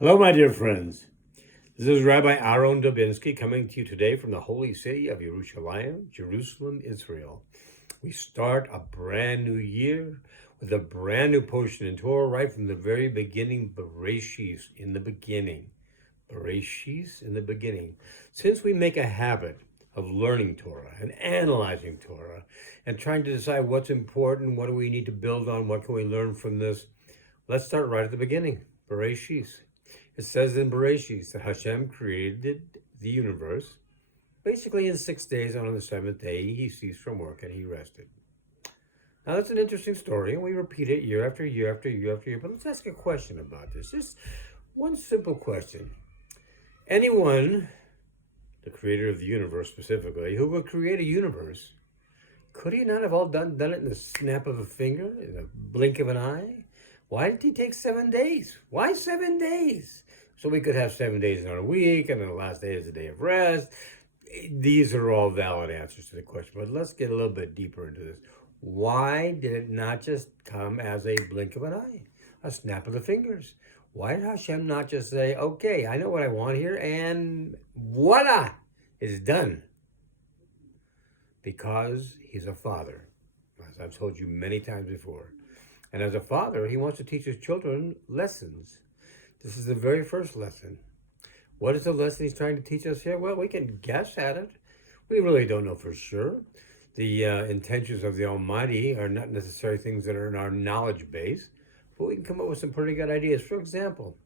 Hello, my dear friends. This is Rabbi Aharon Dobinsky coming to you today from the holy city of Yerushalayim, Jerusalem, Israel. We start a brand new year with a brand new portion in Torah right from the very beginning, Breishis, in the beginning. Breishis, in the beginning. Since we make a habit of learning Torah and analyzing Torah and trying to decide what's important, what do we need to build on, what can we learn from this, let's start right at the beginning, Breishis. It says in Breishis that Hashem created the universe basically in 6 days, and on the seventh day he ceased from work and he rested. Now that's an interesting story, and we repeat it year after year after year after year, but let's ask a question about this. Just one simple question. Anyone, the creator of the universe specifically, who would create a universe, could he not have all done it in the snap of a finger, in a blink of an eye? Why did he take 7 days? Why 7 days? So we could have 7 days in our week, and then the last day is a day of rest. These are all valid answers to the question, but let's get a little bit deeper into this. Why did it not just come as a blink of an eye, a snap of the fingers? Why did Hashem not just say, okay, I know what I want here, and voila, it's done? Because he's a father, as I've told you many times before. And as a father, he wants to teach his children lessons. This is the very first lesson. What is the lesson he's trying to teach us here? Well, we can guess at it. We really don't know for sure. The intentions of the Almighty are not necessarily things that are in our knowledge base, but we can come up with some pretty good ideas. For example,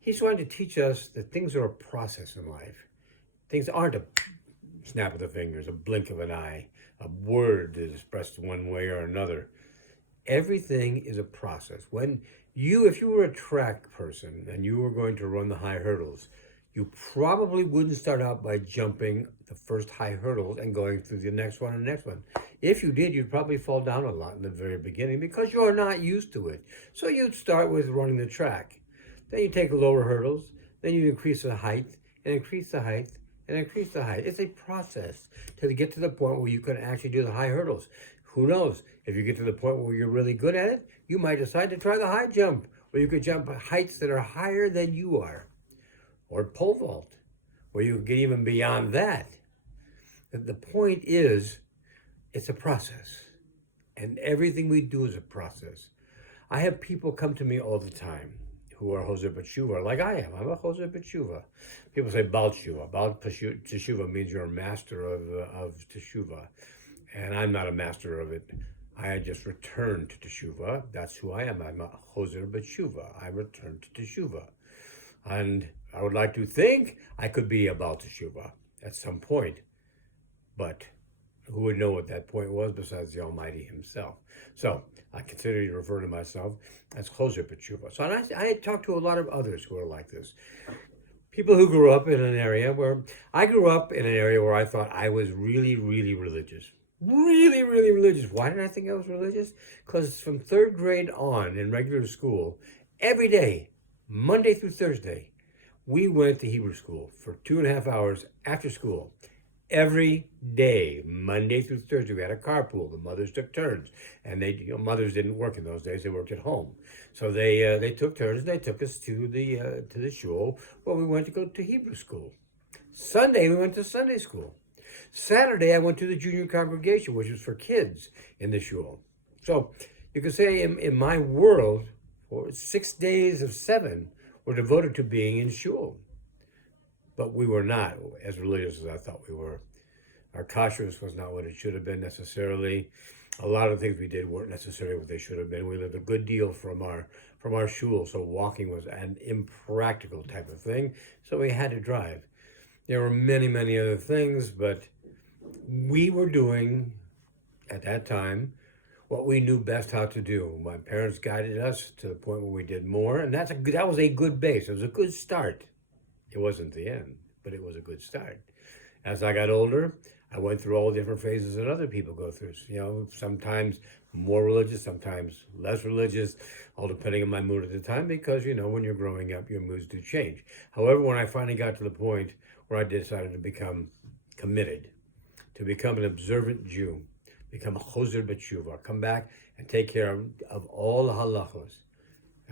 he's trying to teach us that things are a process in life. Things aren't a snap of the fingers, a blink of an eye, a word that is expressed one way or another. Everything is a process. If you were a track person and you were going to run the high hurdles, you probably wouldn't start out by jumping the first high hurdle and going through the next one and the next one. If you did, you'd probably fall down a lot in the very beginning because you're not used to it. So you'd start with running the track. Then you take lower hurdles, then you increase the height and increase the height and increase the height. It's a process to get to the point where you can actually do the high hurdles. Who knows? If you get to the point where you're really good at it, you might decide to try the high jump, where you could jump heights that are higher than you are, or pole vault, where you can get even beyond that. The point is, it's a process, and everything we do is a process. I have people come to me all the time who are Hoser B'Tshuva, like I am. I'm a Hoser B'Tshuva. People say Baal Tshuva. Baal Teshuva means you're a master of Teshuva. And I'm not a master of it. I just returned to Teshuvah. That's who I am. I'm a Hoser B'Tshuva. I returned to Teshuvah. And I would like to think I could be a Baal Teshuvah at some point. But who would know what that point was besides the Almighty himself? So I consider to refer to myself as Hoser B'Tshuva. So I talked to a lot of others who are like this. People who grew up in an area where I thought I was really, really religious. Really, really religious. Why did I think I was religious? Because from third grade on in regular school, every day, Monday through Thursday, we went to Hebrew school for 2.5 hours after school. Every day, Monday through Thursday, we had a carpool. The mothers took turns, and mothers didn't work in those days; they worked at home. So they took turns, and they took us to the shul where we went to go to Hebrew school. Sunday, we went to Sunday school. Saturday, I went to the junior congregation, which was for kids in the shul. So you could say in my world, 6 days of 7 were devoted to being in shul. But we were not as religious as I thought we were. Our kashrus was not what it should have been necessarily. A lot of things we did weren't necessarily what they should have been. We lived a good deal from our shul, so walking was an impractical type of thing. So we had to drive. There were many, many other things, but we were doing, at that time, what we knew best how to do. My parents guided us to the point where we did more, and that was a good base. It was a good start. It wasn't the end, but it was a good start. As I got older, I went through all the different phases that other people go through. Sometimes more religious, sometimes less religious, all depending on my mood at the time, because, when you're growing up, your moods do change. However, when I finally got to the point where I decided to become committed, to become an observant Jew, become a Hoser B'Tshuva, come back and take care of all the halachos.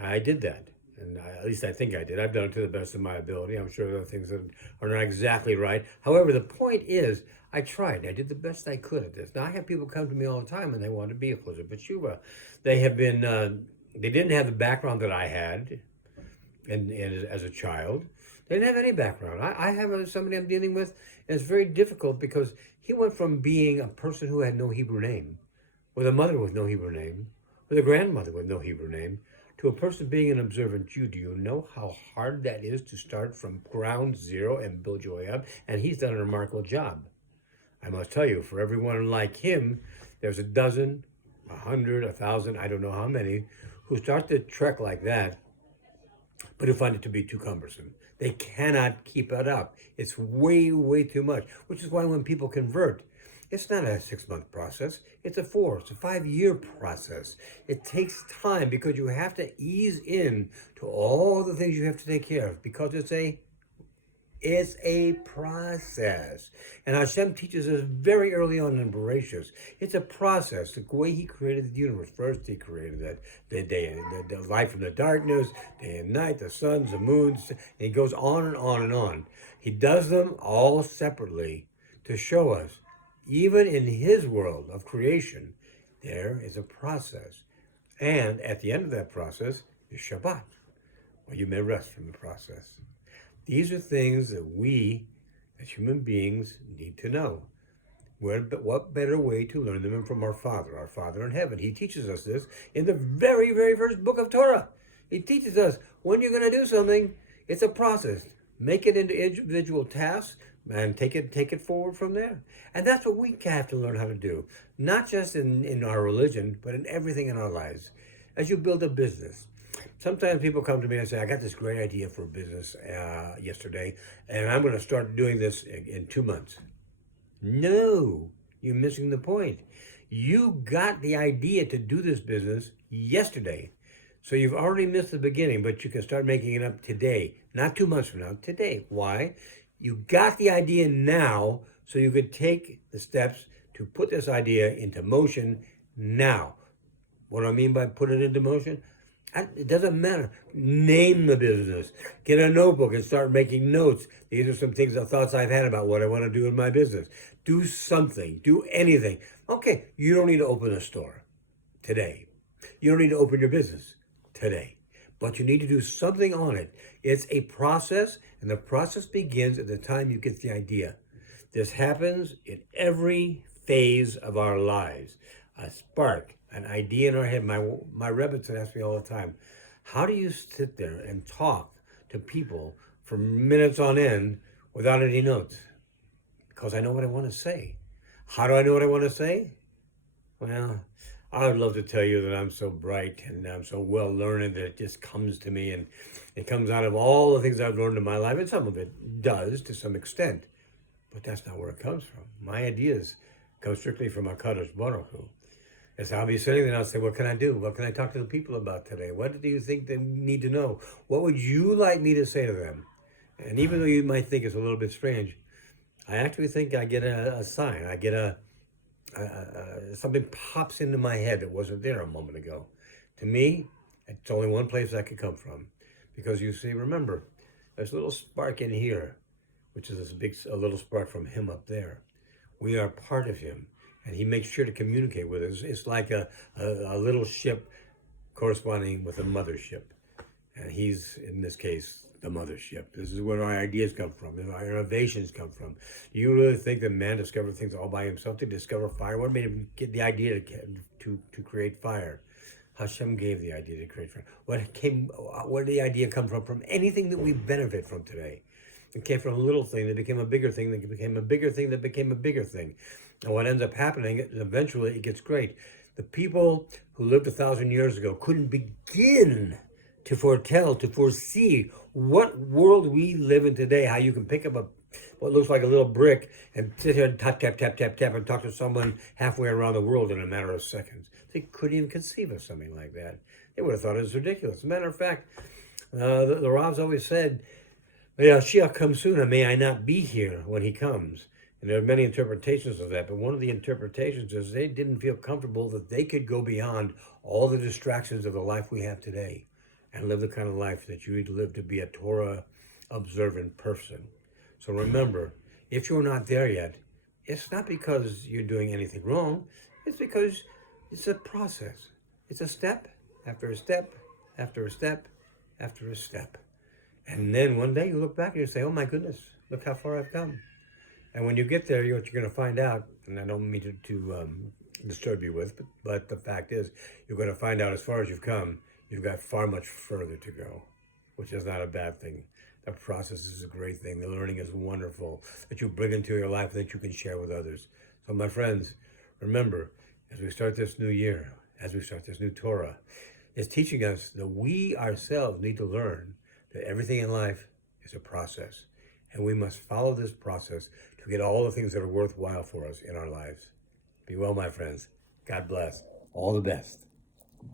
I did that. And at least I think I did. I've done it to the best of my ability. I'm sure there are things that are not exactly right. However, the point is, I tried. I did the best I could at this. Now, I have people come to me all the time and they want to be a chuzar b'tshuva. They have been, they didn't have the background that I had and as a child. They didn't have any background. I have somebody I'm dealing with, and it's very difficult because he went from being a person who had no Hebrew name, with a mother with no Hebrew name, with a grandmother with no Hebrew name, to a person being an observant Jew. Do you know how hard that is to start from ground zero and build your way up? And he's done a remarkable job. I must tell you, for everyone like him, there's a dozen, 100, 1,000, I don't know how many, who start the trek like that, but who find it to be too cumbersome. They cannot keep it up. It's way, way too much, which is why when people convert, it's not a 6-month process. It's a 5-year process. It takes time because you have to ease in to all the things you have to take care of because it's a process. And Hashem teaches us very early on in Breishis. It's a process. The way he created the universe. First he created the day, the light from the darkness, day and night, the suns, the moons, and he goes on and on and on. He does them all separately to show us, even in his world of creation, there is a process. And at the end of that process is Shabbat, where you may rest from the process. These are things that we, as human beings, need to know. What better way to learn them than from our Father in heaven? He teaches us this in the very, very first book of Torah. He teaches us when you're going to do something, it's a process. Make it into individual tasks and take it forward from there. And that's what we have to learn how to do, not just in our religion, but in everything in our lives. As you build a business, sometimes people come to me and say, I got this great idea for a business yesterday, and I'm going to start doing this in 2 months. No, you're missing the point. You got the idea to do this business yesterday. So you've already missed the beginning, but you can start making it up today, not 2 months from now, today. Why? You got the idea now, so you could take the steps to put this idea into motion now. What do I mean by put it into motion? It doesn't matter. Name the business. Get a notebook and start making notes. These are some things, thoughts I've had about what I want to do in my business. Do something. Do anything. Okay, you don't need to open a store today. You don't need to open your business today. But you need to do something on it. It's a process, and the process begins at the time you get the idea. This happens in every phase of our lives. A spark, an idea in our head. My Rebbitzin asks me all the time, how do you sit there and talk to people for minutes on end without any notes? Because I know what I want to say. How do I know what I want to say? Well, I would love to tell you that I'm so bright and I'm so well learned that it just comes to me, and it comes out of all the things I've learned in my life, and some of it does to some extent, but that's not where it comes from. My ideas come strictly from HaKadosh Baruch Hu. And so I'll be sitting there and I'll say, what can I do? What can I talk to the people about today? What do you think they need to know? What would you like me to say to them? And even though you might think it's a little bit strange, I actually think I get a sign. I get something pops into my head that wasn't there a moment ago. To me, it's only one place that could come from. Because you see, remember, there's a little spark in here, which is a little spark from him up there. We are part of him, and he makes sure to communicate with us. It's like a little ship corresponding with a mothership. And he's, in this case, the mothership. This is where our ideas come from, and our innovations come from. Do you really think that man discovered things all by himself to discover fire? What made him get the idea to create fire? Hashem gave the idea to create fire. Where did the idea come from? From anything that we benefit from today. It came from a little thing that became a bigger thing, that became a bigger thing, that became a bigger thing. And what ends up happening, eventually it gets great. The people who lived 1,000 years ago couldn't begin to foretell, to foresee what world we live in today, how you can pick up what looks like a little brick and sit here and tap, tap, tap, tap, tap, and talk to someone halfway around the world in a matter of seconds. They couldn't even conceive of something like that. They would have thought it was ridiculous. As a matter of fact, the Ravs always said, may Mashiach come soon, may I not be here when he comes. And there are many interpretations of that, but one of the interpretations is they didn't feel comfortable that they could go beyond all the distractions of the life we have today. and live the kind of life that you need to live to be a Torah observant person. So remember, if you're not there yet, it's not because you're doing anything wrong. It's because it's a process. It's a step after a step after a step after a step. And then one day you look back and you say, oh my goodness, look how far I've come. And when you get there, what you're going to find out, and I don't mean to disturb you with, but the fact is, you're going to find out as far as you've come, you've got far much further to go, which is not a bad thing. The process is a great thing. The learning is wonderful that you bring into your life that you can share with others. So my friends, remember, as we start this new year, as we start this new Torah, it's teaching us that we ourselves need to learn that everything in life is a process. And we must follow this process to get all the things that are worthwhile for us in our lives. Be well, my friends. God bless. All the best.